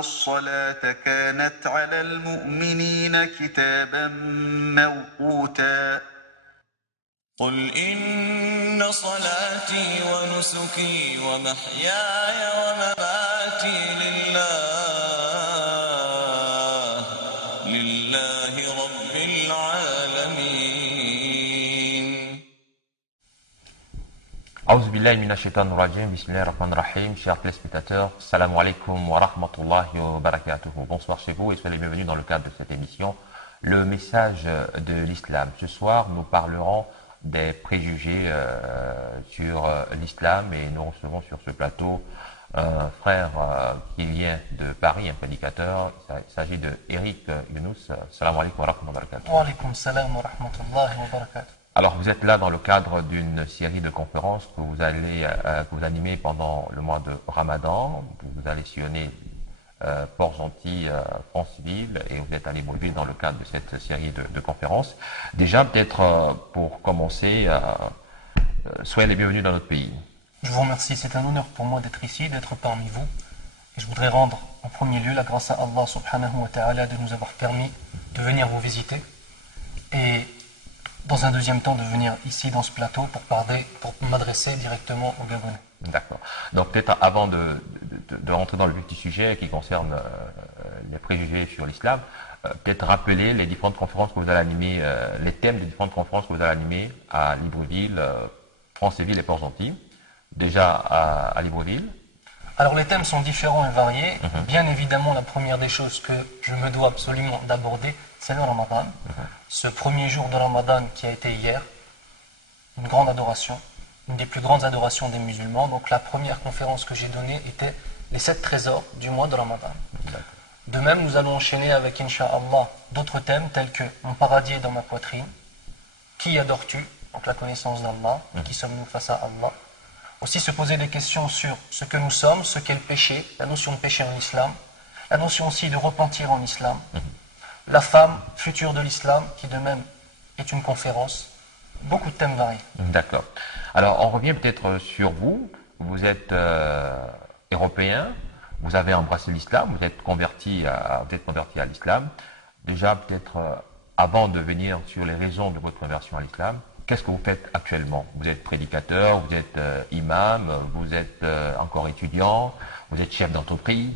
الصلاة كانت على المؤمنين كتابا موقوتا قل إن صلاتي ونسكي ومحياي ومماتي لله رب العالمين. A'udhu billahi minash shaitanir rajim, bismillahir rahmanir rahim, chers téléspectateurs, salam alaikum wa rahmatullahi wa barakatuh. Bonsoir chez vous et soyez les bienvenus dans le cadre de cette émission, le message de l'islam. Ce soir, nous parlerons des préjugés sur l'islam et nous recevons sur ce plateau un frère qui vient de Paris, un prédicateur. Il s'agit de Eric Younous. Salam alaikum wa rahmatullahi wa barakatuh. Wa alaikum salam wa rahmatullahi wa barakatuh. Alors, vous êtes là dans le cadre d'une série de conférences que vous animez pendant le mois de Ramadan. Vous allez sillonner Port-Gentil, France-Ville, et vous êtes à Libreville dans le cadre de cette série de conférences. Déjà, peut-être pour commencer, soyez les bienvenus dans notre pays. Je vous remercie, c'est un honneur pour moi d'être ici, d'être parmi vous. Et je voudrais rendre en premier lieu la grâce à Allah subhanahu wa ta'ala de nous avoir permis de venir vous visiter. Et dans un deuxième temps, de venir ici dans ce plateau pour m'adresser directement aux Gabonais. D'accord. Donc peut-être avant de rentrer dans le vif du sujet qui concerne les préjugés sur l'islam, peut-être rappeler les différentes conférences que vous allez animer, les thèmes des différentes conférences que vous allez animer à Libreville, France-Ville et Port-Gentil. Déjà à Libreville. Alors les thèmes sont différents et variés. Bien évidemment, la première des choses que je me dois absolument d'aborder, c'est le Ramadan. Ce premier jour de Ramadan qui a été hier, une grande adoration, une des plus grandes adorations des musulmans. Donc la première conférence que j'ai donnée était les 7 trésors du mois de Ramadan. De même, nous allons enchaîner avec, Inch'Allah, d'autres thèmes tels que mon paradis est dans ma poitrine, qui adores-tu, donc la connaissance d'Allah, qui sommes-nous face à Allah. Aussi se poser des questions sur ce que nous sommes, ce qu'est le péché, la notion de péché en islam, la notion aussi de repentir en islam, la femme future de l'islam, qui de même est une conférence, beaucoup de thèmes variés. D'accord. Alors on revient peut-être sur vous. Vous êtes européen, vous avez embrassé l'islam, vous êtes converti à l'islam. Déjà peut-être avant de venir sur les raisons de votre conversion à l'islam, qu'est-ce que vous faites actuellement? Vous êtes prédicateur, vous êtes imam, vous êtes encore étudiant, vous êtes chef d'entreprise?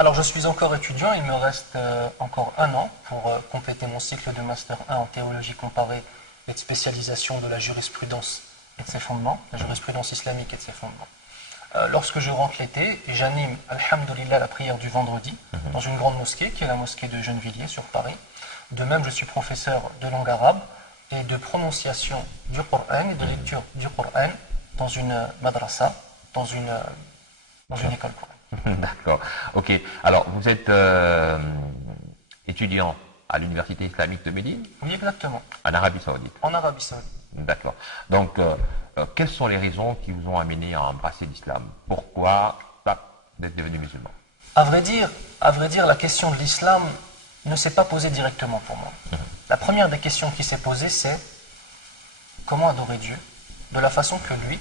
Alors je suis encore étudiant, il me reste encore un an pour compléter mon cycle de Master 1 en théologie comparée et de spécialisation de la jurisprudence et de ses fondements, la jurisprudence islamique et de ses fondements. Lorsque je rentre l'été, j'anime, alhamdoulilah, la prière du vendredi dans une grande mosquée qui est la mosquée de Gennevilliers sur Paris. De même, je suis professeur de langue arabe et de prononciation du Coran et de lecture du Coran dans une madrasa, dans une école Coran. D'accord. Ok. Alors, vous êtes étudiant à l'Université islamique de Médine? Oui, exactement. En Arabie Saoudite? En Arabie Saoudite. D'accord. Donc, quelles sont les raisons qui vous ont amené à embrasser l'islam? Pourquoi vous êtes devenu musulman? À vrai dire, la question de l'islam ne s'est pas posée directement pour moi. La première des questions qui s'est posée, c'est comment adorer Dieu de la façon que lui,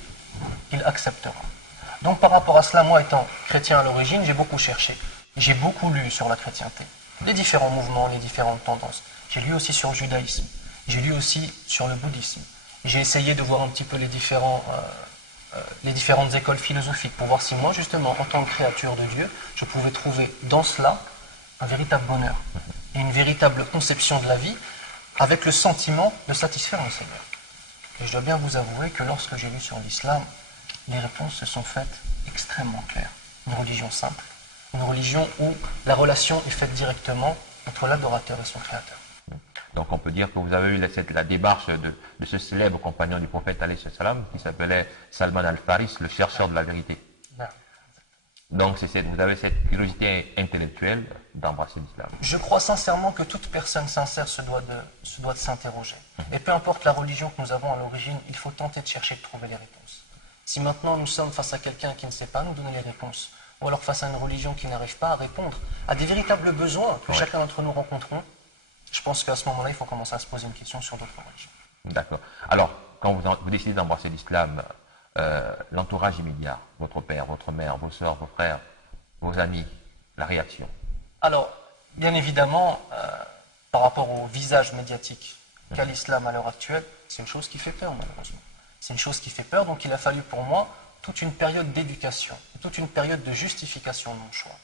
il acceptera. Donc par rapport à cela, moi étant chrétien à l'origine, j'ai beaucoup cherché. J'ai beaucoup lu sur la chrétienté, les différents mouvements, les différentes tendances. J'ai lu aussi sur le judaïsme, j'ai lu aussi sur le bouddhisme. J'ai essayé de voir un petit peu les différentes écoles philosophiques pour voir si moi, justement, en tant que créature de Dieu, je pouvais trouver dans cela un véritable bonheur et une véritable conception de la vie avec le sentiment de satisfaire mon Seigneur. Et je dois bien vous avouer que lorsque j'ai lu sur l'islam, les réponses se sont faites extrêmement claires. Une religion simple, une religion où la relation est faite directement entre l'adorateur et son créateur. Donc on peut dire que vous avez eu la démarche de ce célèbre compagnon du prophète alayhi salam qui s'appelait Salman al-Faris, le chercheur de la vérité. Donc vous avez cette curiosité intellectuelle d'embrasser l'islam. Je crois sincèrement que toute personne sincère se doit de s'interroger. Et peu importe la religion que nous avons à l'origine, il faut tenter de chercher de trouver les réponses. Si maintenant nous sommes face à quelqu'un qui ne sait pas nous donner les réponses, ou alors face à une religion qui n'arrive pas à répondre à des véritables besoins que chacun d'entre nous rencontrons, je pense qu'à ce moment-là, il faut commencer à se poser une question sur d'autres religions. D'accord. Alors, quand vous décidez d'embrasser l'islam, l'entourage immédiat, votre père, votre mère, vos soeurs, vos frères, vos amis, la réaction? Alors, bien évidemment, par rapport au visage médiatique qu'a l'islam à l'heure actuelle, c'est une chose qui fait peur, malheureusement. C'est une chose qui fait peur, donc il a fallu pour moi toute une période d'éducation, toute une période de justification de mon choix.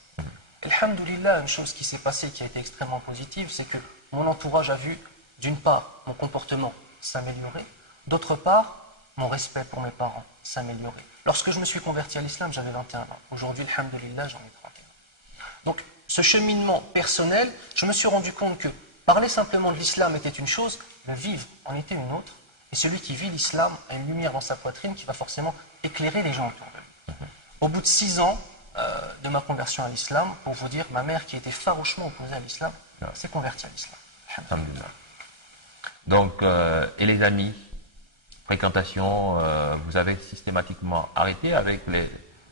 Alhamdulillah, une chose qui s'est passée, qui a été extrêmement positive, c'est que mon entourage a vu, d'une part, mon comportement s'améliorer, d'autre part, mon respect pour mes parents s'améliorer. Lorsque je me suis converti à l'islam, j'avais 21 ans. Aujourd'hui, alhamdulillah, j'en ai 31. Donc, ce cheminement personnel, je me suis rendu compte que parler simplement de l'islam était une chose, le vivre en était une autre. Et celui qui vit l'islam a une lumière dans sa poitrine qui va forcément éclairer les gens autour de lui. Au bout de 6 ans de ma conversion à l'islam, pour vous dire, ma mère qui était farouchement opposée à l'islam, s'est convertie à l'islam. Alhamdulillah. Donc, et les amis, fréquentation, vous avez systématiquement arrêté avec les...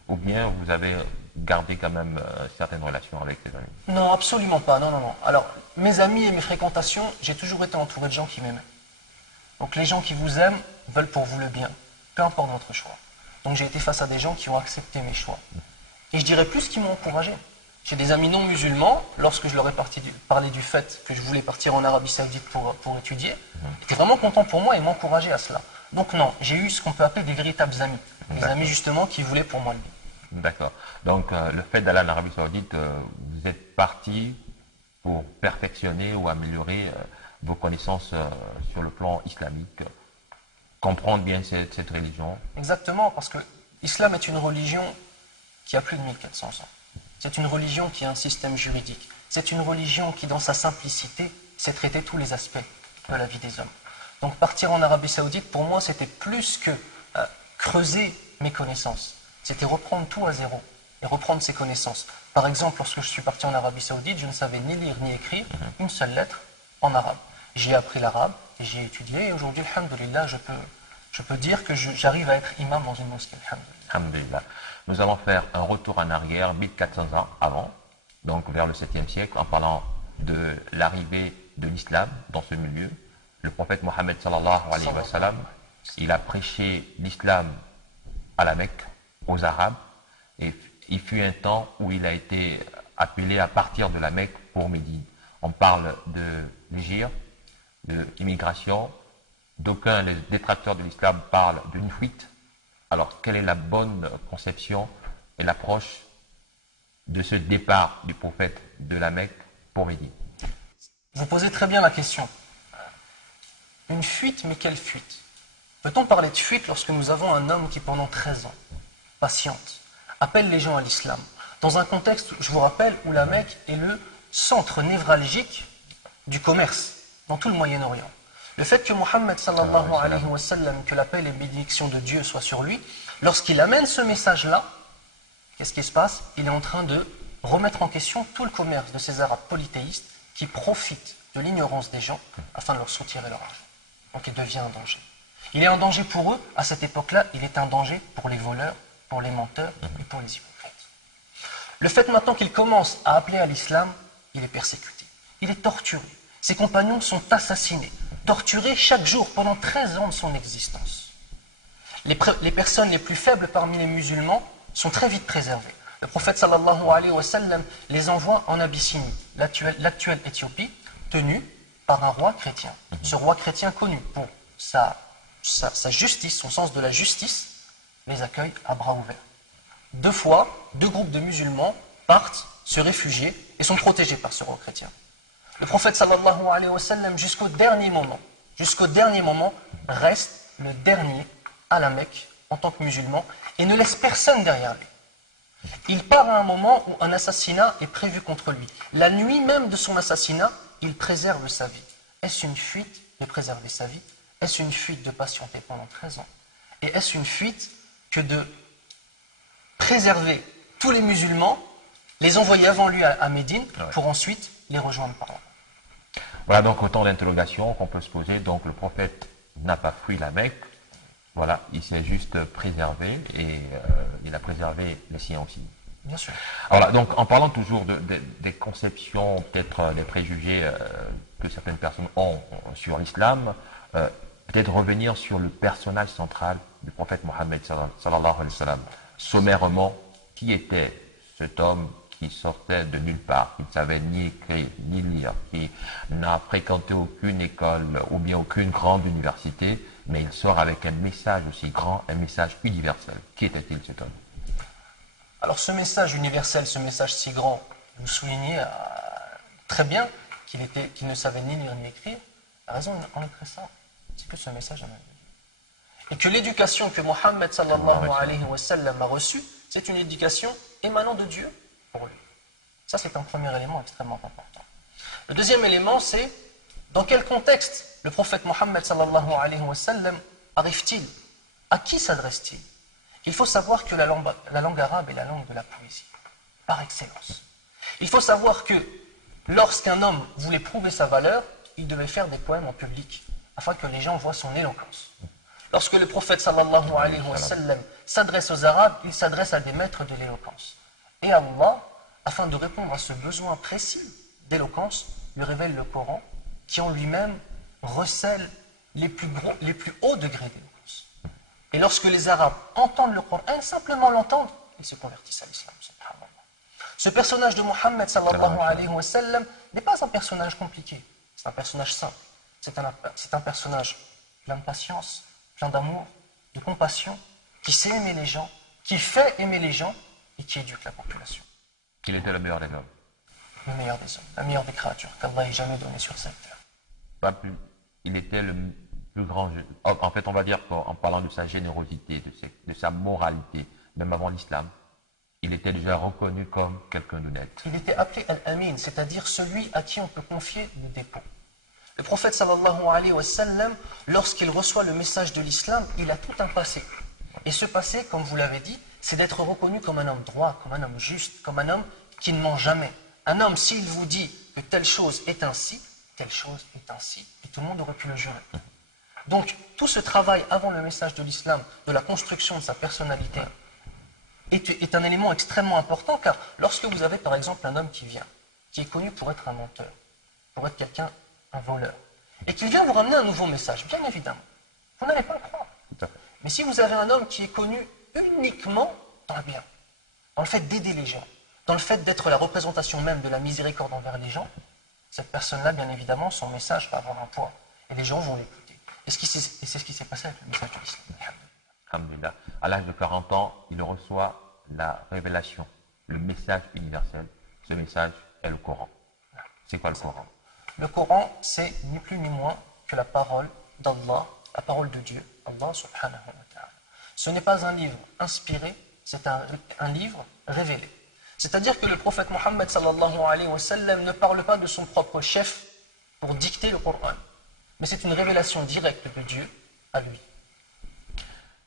Ou bien vous avez gardé quand même certaines relations avec les amis? Non, absolument pas. Non, non, non. Alors, mes amis et mes fréquentations, j'ai toujours été entouré de gens qui m'aimaient. Donc, les gens qui vous aiment veulent pour vous le bien, peu importe votre choix. Donc, j'ai été face à des gens qui ont accepté mes choix. Et je dirais plus qu'ils m'ont encouragé. J'ai des amis non musulmans, lorsque je leur ai parlé du fait que je voulais partir en Arabie Saoudite pour étudier, ils étaient vraiment contents pour moi et m'encourageaient à cela. Donc non, j'ai eu ce qu'on peut appeler des véritables amis. Des amis justement qui voulaient pour moi le bien. D'accord. Donc le fait d'aller en Arabie Saoudite, vous êtes parti pour perfectionner ou améliorer vos connaissances sur le plan islamique, comprendre bien cette religion. Exactement, parce que l'islam est une religion qui a plus de 1400 ans. C'est une religion qui a un système juridique. C'est une religion qui, dans sa simplicité, sait traiter tous les aspects de la vie des hommes. Donc partir en Arabie Saoudite, pour moi, c'était plus que creuser mes connaissances. C'était reprendre tout à zéro et reprendre ses connaissances. Par exemple, lorsque je suis parti en Arabie Saoudite, je ne savais ni lire ni écrire une seule lettre en arabe. J'ai appris l'arabe et j'ai étudié. Et aujourd'hui, alhamdoulilah, je peux dire que j'arrive à être imam dans une mosquée. Alhamdulillah. Nous allons faire un retour en arrière, 1400 ans avant, donc vers le 7e siècle, en parlant de l'arrivée de l'islam dans ce milieu. Le prophète Mohammed sallallahu alayhi wa sallam, il a prêché l'islam à la Mecque, aux Arabes, et il fut un temps où il a été appelé à partir de la Mecque pour Médine. On parle de l'hégire, de l'immigration. D'aucuns, les détracteurs de l'islam, parlent d'une fuite. Alors, quelle est la bonne conception et l'approche de ce départ du prophète de la Mecque pour Médine? Vous posez très bien la question. Une fuite, mais quelle fuite? Peut-on parler de fuite lorsque nous avons un homme qui, pendant 13 ans, patiente, appelle les gens à l'islam, dans un contexte, je vous rappelle, où la Mecque est le centre névralgique du commerce dans tout le Moyen-Orient. Le fait que Mohammed sallallahu alayhi wa sallam, que la paix et les bénédictions de Dieu soient sur lui, lorsqu'il amène ce message-là, qu'est-ce qui se passe? Il est en train de remettre en question tout le commerce de ces Arabes polythéistes qui profitent de l'ignorance des gens afin de leur soutirer leur argent. Donc il devient un danger. Il est un danger pour eux, à cette époque-là, il est un danger pour les voleurs, pour les menteurs et pour les hypocrites. Le fait maintenant qu'il commence à appeler à l'islam, il est persécuté, il est torturé. Ses compagnons sont assassinés, torturés chaque jour pendant 13 ans de son existence. Les personnes les plus faibles parmi les musulmans sont très vite préservées. Le prophète sallallahu alayhi wa sallam les envoie en Abyssinie, l'actuelle Éthiopie, tenue par un roi chrétien. Ce roi chrétien connu pour sa justice, son sens de la justice, les accueille à bras ouverts. 2 fois, 2 groupes de musulmans partent se réfugier et sont protégés par ce roi chrétien. Le prophète sallallahu alayhi wa sallam, jusqu'au dernier moment, reste le dernier à la Mecque en tant que musulman et ne laisse personne derrière lui. Il part à un moment où un assassinat est prévu contre lui. La nuit même de son assassinat, il préserve sa vie. Est-ce une fuite de préserver sa vie? Est-ce une fuite de patienter pendant 13 ans? Et est-ce une fuite que de préserver tous les musulmans, les envoyer avant lui à Médine, pour ensuite les rejoindre par là? Voilà donc autant d'interrogations qu'on peut se poser. Donc le prophète n'a pas fui la Mecque. Voilà, il s'est juste préservé et il a préservé les siens aussi. Bien sûr. Alors là, donc en parlant toujours des conceptions, peut-être des préjugés que certaines personnes ont sur l'islam, peut-être revenir sur le personnage central du prophète Mohammed sallallahu alayhi wa sallam. Sommairement, qui était cet homme qui sortait de nulle part, qui ne savait ni écrire ni lire, qui n'a fréquenté aucune école ou bien aucune grande université, mais il sort avec un message aussi grand, un message universel. Qui était-il cet homme? Alors ce message universel, ce message si grand, vous soulignez très bien qu'il ne savait ni lire ni écrire. La raison en est très simple, c'est que ce message a mal. Et que l'éducation que Mohammed sallallahu alayhi wa sallam a reçue, c'est une éducation émanant de Dieu pour lui. Ça, c'est un premier élément extrêmement important. Le deuxième élément, c'est dans quel contexte le prophète Mohammed sallallahu alayhi wa sallam arrive-t-il? À qui s'adresse-t-il? Il faut savoir que la langue arabe est la langue de la poésie, par excellence. Il faut savoir que lorsqu'un homme voulait prouver sa valeur, il devait faire des poèmes en public, afin que les gens voient son éloquence. Lorsque le prophète sallallahu alayhi wa sallam s'adresse aux Arabes, il s'adresse à des maîtres de l'éloquence. Et Allah, afin de répondre à ce besoin précis d'éloquence, lui révèle le Coran, qui en lui-même recèle les plus hauts degrés d'éloquence. Et lorsque les Arabes entendent le Coran, simplement l'entendent, ils se convertissent à l'islam. Ce personnage de Mohammed sallallahu alayhi wa sallam n'est pas un personnage compliqué, c'est un personnage simple. C'est un personnage plein de patience, plein d'amour, de compassion, qui sait aimer les gens, qui fait aimer les gens et qui éduque la population. Il était le meilleur des hommes. Le meilleur des hommes, la meilleure des créatures qu'Allah ait jamais donné sur cette terre. Pas plus. Il était le plus grand. En fait, on va dire qu'en parlant de sa générosité, de sa moralité, même avant l'islam, il était déjà reconnu comme quelqu'un d'honnête. Il était appelé Al-Amin, c'est-à-dire celui à qui on peut confier le dépôt. Le prophète sallallahu alayhi wa sallam, lorsqu'il reçoit le message de l'islam, il a tout un passé. Et ce passé, comme vous l'avez dit, c'est d'être reconnu comme un homme droit, comme un homme juste, comme un homme qui ne ment jamais. Un homme, s'il vous dit que telle chose est ainsi, telle chose est ainsi, et tout le monde aurait pu le jurer. Donc, tout ce travail avant le message de l'islam, de la construction de sa personnalité, est un élément extrêmement important, car lorsque vous avez par exemple un homme qui vient, qui est connu pour être un menteur, pour être quelqu'un, un voleur, et qu'il vient vous ramener un nouveau message, bien évidemment, vous n'allez pas le croire. Mais si vous avez un homme qui est connu uniquement dans le bien, dans le fait d'aider les gens, dans le fait d'être la représentation même de la miséricorde envers les gens, cette personne-là, bien évidemment, son message va avoir un poids, et les gens vont l'écouter. Et c'est ce qui s'est passé avec le message de l'islam. Alhamdulillah. À l'âge de 40 ans, il reçoit la révélation, le message universel. Ce message est le Coran. C'est quoi le Coran? Le Coran, c'est ni plus ni moins que la parole d'Allah, la parole de Dieu, Allah subhanahu wa ta'ala. Ce n'est pas un livre inspiré, c'est un livre révélé. C'est-à-dire que le prophète Mohammed sallallahu alayhi wa sallam ne parle pas de son propre chef pour dicter le Coran, mais c'est une révélation directe de Dieu à lui.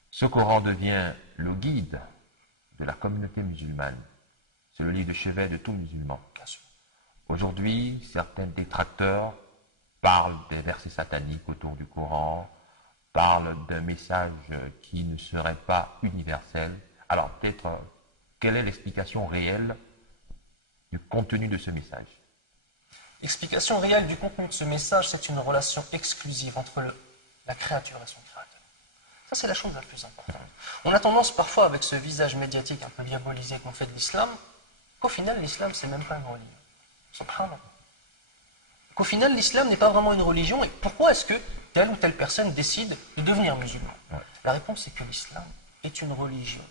Ce Coran devient le guide de la communauté musulmane. C'est le livre de chevet de tout musulman. Bien sûr. Aujourd'hui, certains détracteurs parlent des versets sataniques autour du Coran, parlent d'un message qui ne serait pas universel. Alors peut-être, quelle est l'explication réelle du contenu de ce message? L'explication réelle du contenu de ce message, c'est une relation exclusive entre la créature et son créateur. Ça, c'est la chose la plus importante. On a tendance parfois, avec ce visage médiatique un peu diabolisé qu'on fait de l'islam, qu'au final, l'islam, c'est même pas une religion. Subhanallah. Qu'au final, l'islam n'est pas vraiment une religion. Et pourquoi est-ce que telle ou telle personne décide de devenir musulman? La réponse est que l'islam est une religion.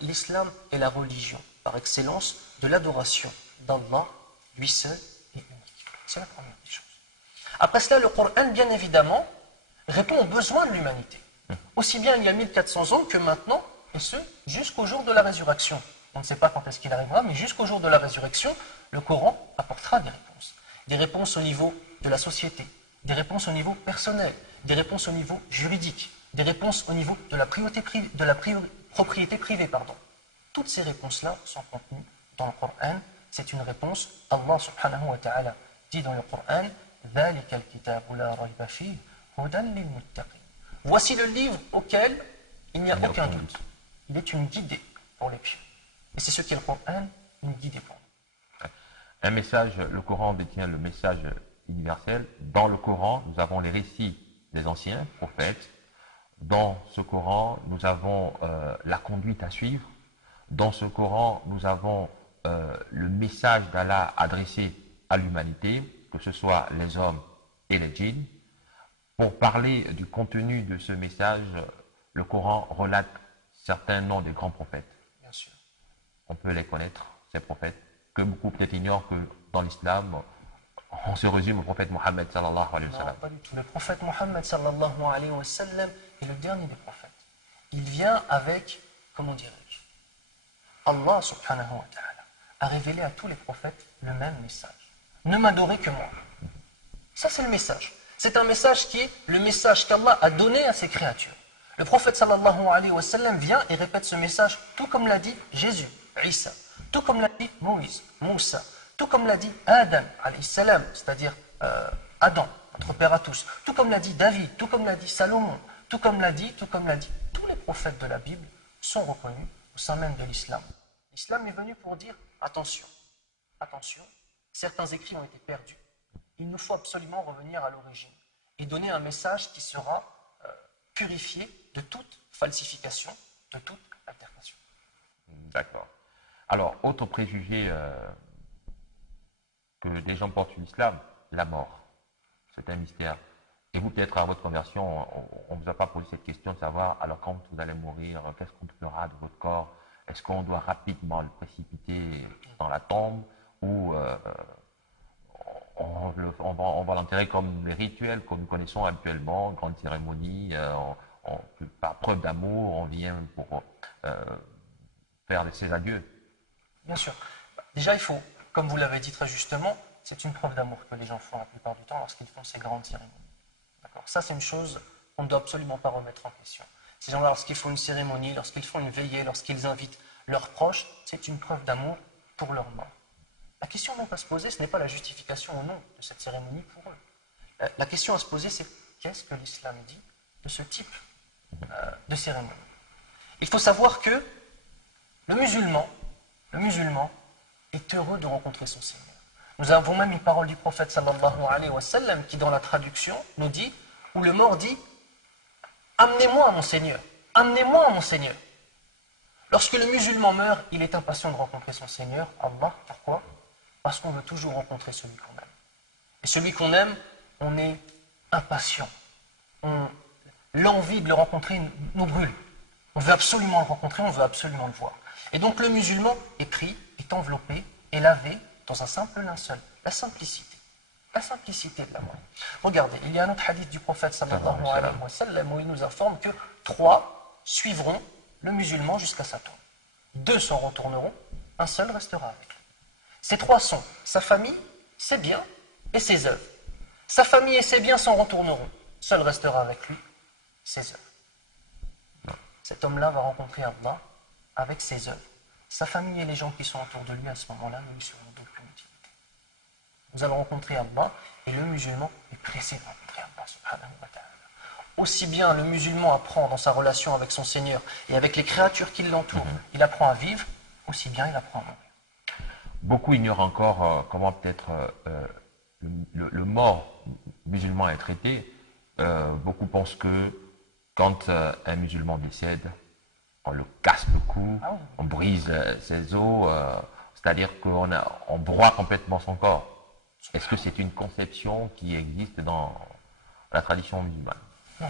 L'islam est la religion, par excellence, de l'adoration d'Allah, lui seul et unique. C'est la première des choses. Après cela, le Coran, bien évidemment, répond aux besoins de l'humanité. Aussi bien il y a 1400 ans que maintenant, et ce, jusqu'au jour de la résurrection. On ne sait pas quand est-ce qu'il arrivera, mais jusqu'au jour de la résurrection, le Coran apportera des réponses. Des réponses au niveau de la société, des réponses au niveau personnel, des réponses au niveau juridique, des réponses au niveau de la propriété privée. Toutes ces réponses-là sont contenues dans le Coran. C'est une réponse. Allah subhanahu wa ta'ala dit dans le Coran, ذَلِكَ الْكِتَابُ لَا رَيْبَ فِيهِ هُدًى لِلْمُتَّقِينَ. Voici le livre auquel il n'y a aucun doute. Il est une guidée pour les pieux. Et c'est ce qu'est le Coran, une guidée pour nous. Un message, le Coran détient le message universel. Dans le Coran, nous avons les récits des anciens prophètes. Dans ce Coran, nous avons la conduite à suivre. Dans ce Coran, nous avons le message d'Allah adressé à l'humanité, que ce soit les hommes et les djinns. Pour parler du contenu de ce message, le Coran relate certains noms des grands prophètes. Bien sûr. On peut les connaître, ces prophètes, que beaucoup peut-être ignorent que dans l'islam, on se résume au prophète Mohammed sallallahu alayhi wa Non, sallam. pas du tout. Le prophète Mohammed sallallahu alayhi wa sallam est le dernier des prophètes. Il vient avec, comment dirais-je, Allah subhanahu wa ta'ala a révélé à tous les prophètes le même message. Ne m'adorez que moi. Ça c'est le message. C'est un message qui est le message qu'Allah a donné à ses créatures. Le prophète sallallahu alayhi wa sallam vient et répète ce message tout comme l'a dit Jésus, Isa, tout comme l'a dit Moïse, Moussa, tout comme l'a dit Adam alayhi salam, c'est-à-dire Adam, notre père à tous, tout comme l'a dit David, tout comme l'a dit Salomon, tout comme l'a dit, tous les prophètes de la Bible sont reconnus au sein même de l'islam. L'islam est venu pour dire attention, attention, certains écrits ont été perdus. Il nous faut absolument revenir à l'origine et donner un message qui sera purifié de toute falsification, de toute altercation. D'accord. Alors, autre préjugé que des gens portent sur l'islam, la mort. C'est un mystère. Et vous, peut-être à votre conversion, on ne vous a pas posé cette question de savoir, alors quand vous allez mourir, qu'est-ce qu'on fera de votre corps? Est-ce qu'on doit rapidement le précipiter dans la tombe ou on va l'enterrer comme les rituels que nous connaissons habituellement, grande cérémonie, par preuve d'amour, on vient pour faire ses adieux. Bien sûr. Déjà, il faut, comme vous l'avez dit très justement, c'est une preuve d'amour que les gens font la plupart du temps lorsqu'ils font ces grandes cérémonies. D'accord. Ça, c'est une chose qu'on ne doit absolument pas remettre en question. Ces gens-là, lorsqu'ils font une cérémonie, lorsqu'ils font une veillée, lorsqu'ils invitent leurs proches, c'est une preuve d'amour pour leur mort. La question donc à se poser, ce n'est pas la justification ou non de cette cérémonie pour eux. La question à se poser, c'est qu'est-ce que l'islam dit de ce type de cérémonie? Il faut savoir que le musulman est heureux de rencontrer son Seigneur. Nous avons même une parole du prophète sallallahu alayhi wa sallam qui, dans la traduction, nous dit, où le mort dit « Amenez-moi à mon Seigneur, amenez-moi à mon Seigneur ». Lorsque le musulman meurt, il est impatient de rencontrer son Seigneur, Allah. Pourquoi? Parce qu'on veut toujours rencontrer celui qu'on aime. Et celui qu'on aime, on est impatient. L'envie de le rencontrer nous brûle. On veut absolument le rencontrer, on veut absolument le voir. Et donc le musulman est pris, est enveloppé, est lavé dans un simple linceul. La simplicité. La simplicité de la mort. Regardez, il y a un autre hadith du prophète sallallahu alayhi wa sallam où il nous informe que 3 suivront le musulman jusqu'à sa tombe. 2 s'en retourneront, un seul restera avec lui. Ces 3 sont sa famille, ses biens et ses œuvres. Sa famille et ses biens s'en retourneront, seul restera avec lui ses œuvres. Cet homme-là va rencontrer Allah avec ses œuvres. Sa famille et les gens qui sont autour de lui à ce moment-là ne lui seront d'aucune utilité. Nous allons rencontrer Allah et le musulman est pressé de rencontrer Allah subhanahu wa ta'ala. Aussi bien le musulman apprend dans sa relation avec son Seigneur et avec les créatures qui l'entourent, il apprend à vivre, aussi bien il apprend à mourir. Beaucoup ignorent encore comment peut-être le mort musulman est traité. Beaucoup pensent que quand un musulman décède, on le casse le cou, on brise ses os, c'est-à-dire qu'on broie complètement son corps. Est-ce que c'est une conception qui existe dans la tradition musulmane? Non,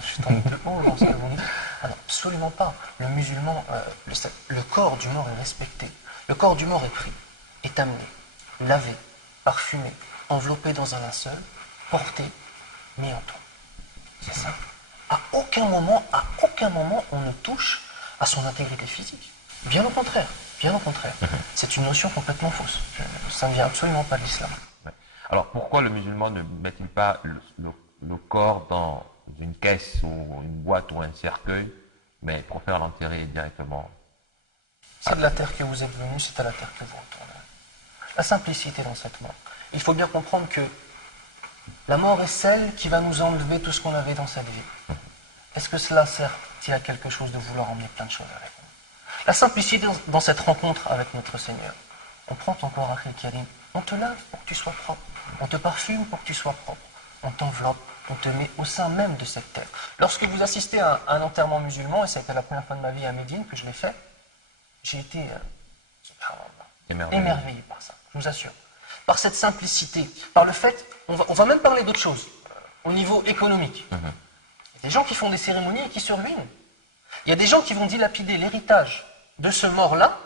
je tombe de haut dans ce que vous me dites. Alors, absolument pas. Le musulman, le corps du mort est respecté. Le corps du mort est pris, est amené, lavé, parfumé, enveloppé dans un linceul, porté, mis en tombe. C'est simple. À aucun moment, on ne touche à son intégrité physique. Bien au contraire, bien au contraire. C'est une notion complètement fausse. Ça ne vient absolument pas de l'islam. Ouais. Alors pourquoi le musulman ne met-il pas le corps dans une caisse ou une boîte ou un cercueil, mais préfère l'enterrer directement? C'est de la terre que vous êtes venu, c'est à la terre que vous retournez. La simplicité dans cette mort. Il faut bien comprendre que la mort est celle qui va nous enlever tout ce qu'on avait dans cette vie. Est-ce que cela sert-il à quelque chose de vouloir emmener plein de choses avec nous? La simplicité dans cette rencontre avec notre Seigneur. On prend ton corps, Akhil Karim, on te lave pour que tu sois propre, on te parfume pour que tu sois propre, on t'enveloppe, on te met au sein même de cette terre. Lorsque vous assistez à un enterrement musulman, et ça a été la première fois de ma vie à Médine que je l'ai fait, j'ai été, subhanallah, émerveillé par ça, je vous assure. Par cette simplicité, par le fait, on va même parler d'autre chose, au niveau économique. Il y a des gens qui font des cérémonies et qui se ruinent. Il y a des gens qui vont dilapider l'héritage de ce mort-là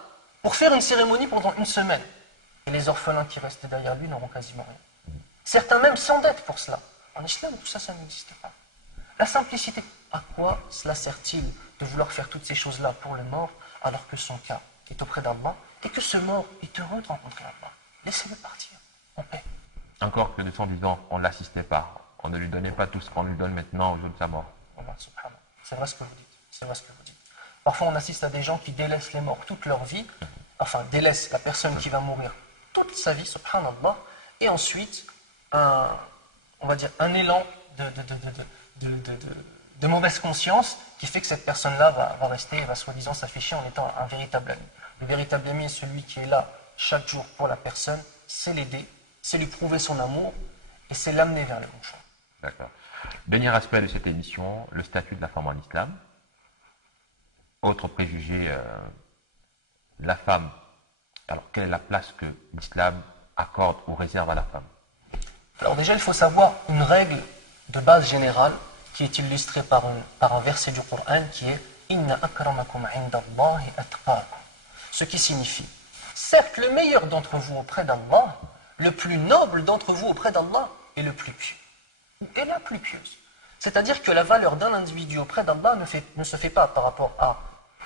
pour faire une cérémonie pendant une semaine. Et les orphelins qui restent derrière lui n'auront quasiment rien. Certains même s'endettent pour cela. En islam, tout ça, ça n'existe pas. La simplicité, à quoi cela sert-il de vouloir faire toutes ces choses-là pour le mort alors que son cas est auprès d'Allah et que ce mort est heureux de rencontrer Allah? Laissez-le partir, en paix. Encore que de son vivant, on ne l'assistait pas. On ne lui donnait pas tout ce qu'on lui donne maintenant au jour de sa mort. Allah, subhanallah. C'est vrai ce que vous dites. C'est vrai ce que vous dites. Parfois, on assiste à des gens qui délaissent les morts toute leur vie, enfin, délaissent la personne qui va mourir toute sa vie, subhanallah, et ensuite, on va dire, un élan de mauvaise conscience qui fait que cette personne-là va rester, va soi-disant s'afficher en étant un véritable ami. Le véritable ami est celui qui est là chaque jour pour la personne, c'est l'aider, c'est lui prouver son amour et c'est l'amener vers le bon chemin. D'accord. Dernier aspect de cette émission, le statut de la femme en islam. Autre préjugé, la femme. Alors, quelle est la place que l'islam accorde ou réserve à la femme? Alors déjà, il faut savoir une règle de base générale qui est illustrée par un verset du Coran qui est « Inna akramakum indallahi atqakum » ce qui signifie, certes, le meilleur d'entre vous auprès d'Allah, le plus noble d'entre vous auprès d'Allah est le plus pieux, ou est la plus pieuse. C'est-à-dire que la valeur d'un individu auprès d'Allah ne se fait pas par rapport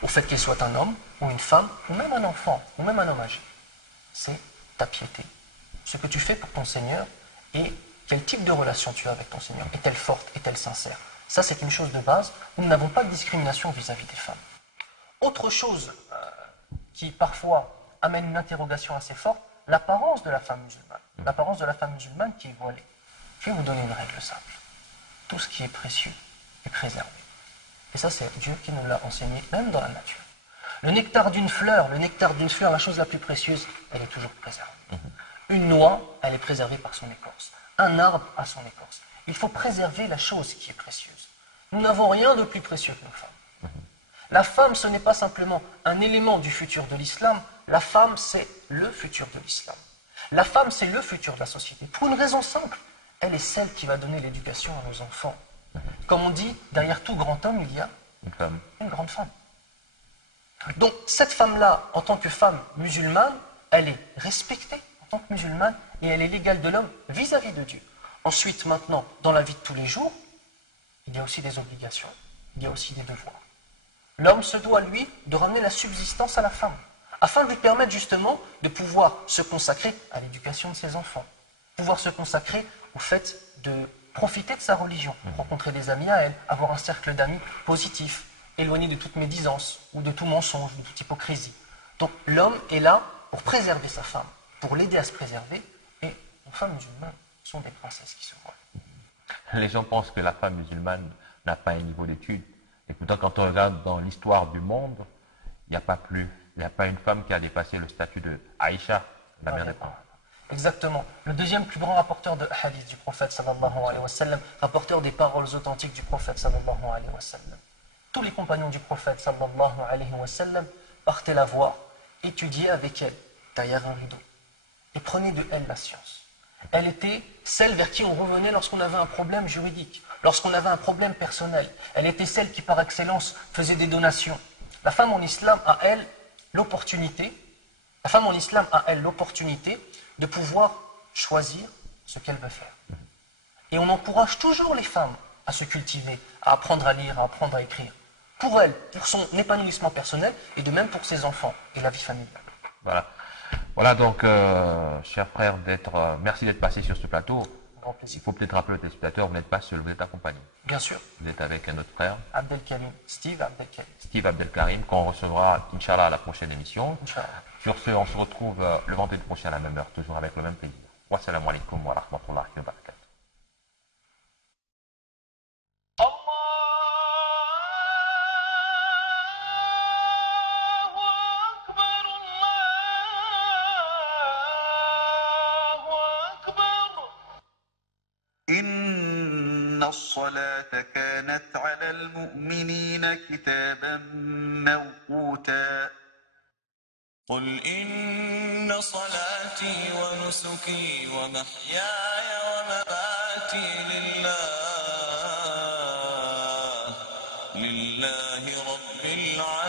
au fait qu'il soit un homme, ou une femme, ou même un enfant, ou même un homme âgé. C'est ta piété. Ce que tu fais pour ton Seigneur et quel type de relation tu as avec ton Seigneur. Est-elle forte, est-elle sincère? Ça, c'est une chose de base. Nous n'avons pas de discrimination vis-à-vis des femmes. Autre chose qui parfois amène une interrogation assez forte, l'apparence de la femme musulmane. L'apparence de la femme musulmane qui est voilée. Je vais vous donner une règle simple. Tout ce qui est précieux est préservé. Et ça, c'est Dieu qui nous l'a enseigné, même dans la nature. Le nectar d'une fleur, la chose la plus précieuse, elle est toujours préservée. Une noix, elle est préservée par son écorce. Un arbre a son écorce. Il faut préserver la chose qui est précieuse. Nous n'avons rien de plus précieux que nos femmes. La femme, ce n'est pas simplement un élément du futur de l'islam. La femme, c'est le futur de l'islam. La femme, c'est le futur de la société. Pour une raison simple, elle est celle qui va donner l'éducation à nos enfants. Comme on dit, derrière tout grand homme, il y a une grande femme. Donc, cette femme-là, en tant que femme musulmane, elle est respectée en tant que musulmane et elle est l'égale de l'homme vis-à-vis de Dieu. Ensuite, maintenant, dans la vie de tous les jours, il y a aussi des obligations, il y a aussi des devoirs. L'homme se doit, lui, de ramener la subsistance à la femme, afin de lui permettre justement de pouvoir se consacrer à l'éducation de ses enfants, pouvoir se consacrer au fait de profiter de sa religion, rencontrer des amis à elle, avoir un cercle d'amis positif, éloigné de toute médisance ou de tout mensonge, de toute hypocrisie. Donc l'homme est là pour préserver sa femme, pour l'aider à se préserver, et les femmes musulmanes sont des princesses qui se voient. Les gens pensent que la femme musulmane n'a pas un niveau d'études. Et pourtant, quand on regarde dans l'histoire du monde, il n'y a pas plus. Il n'y a pas une femme qui a dépassé le statut de Aïcha, la mère des prophètes. Exactement. Le deuxième plus grand rapporteur de hadith du prophète sallallahu alayhi wa sallam, rapporteur des paroles authentiques du prophète sallallahu alayhi wa sallam. Tous les compagnons du prophète sallallahu alayhi wa sallam partaient la voir, étudiaient avec elle, derrière un rideau, et prenaient de elle la science. Elle était celle vers qui on revenait lorsqu'on avait un problème juridique, lorsqu'on avait un problème personnel. Elle était celle qui, par excellence, faisait des donations. La femme en islam a, elle, l'opportunité de pouvoir choisir ce qu'elle veut faire. Et on encourage toujours les femmes à se cultiver, à apprendre à lire, à apprendre à écrire. Pour elle, pour son épanouissement personnel, et de même pour ses enfants et la vie familiale. Voilà donc, chers frères, merci d'être passé sur ce plateau. Grand plaisir. Il faut peut-être rappeler aux téléspectateurs, vous n'êtes pas seul, vous êtes accompagné. Bien sûr. Vous êtes avec un autre frère, Steve Abdelkarim. Steve Abdelkarim, qu'on recevra, Inch'Allah, à la prochaine émission. Inch'Allah. Sur ce, on se retrouve le vendredi prochain à la même heure, toujours avec le même plaisir. Wassalamu alaikum wa rahmatullahi wa barakatuh. إن الصلاة كانت على المؤمنين كتابا موقوتا قل إن صلاتي ونسكي ومحياي ومماتي لله رب العالمين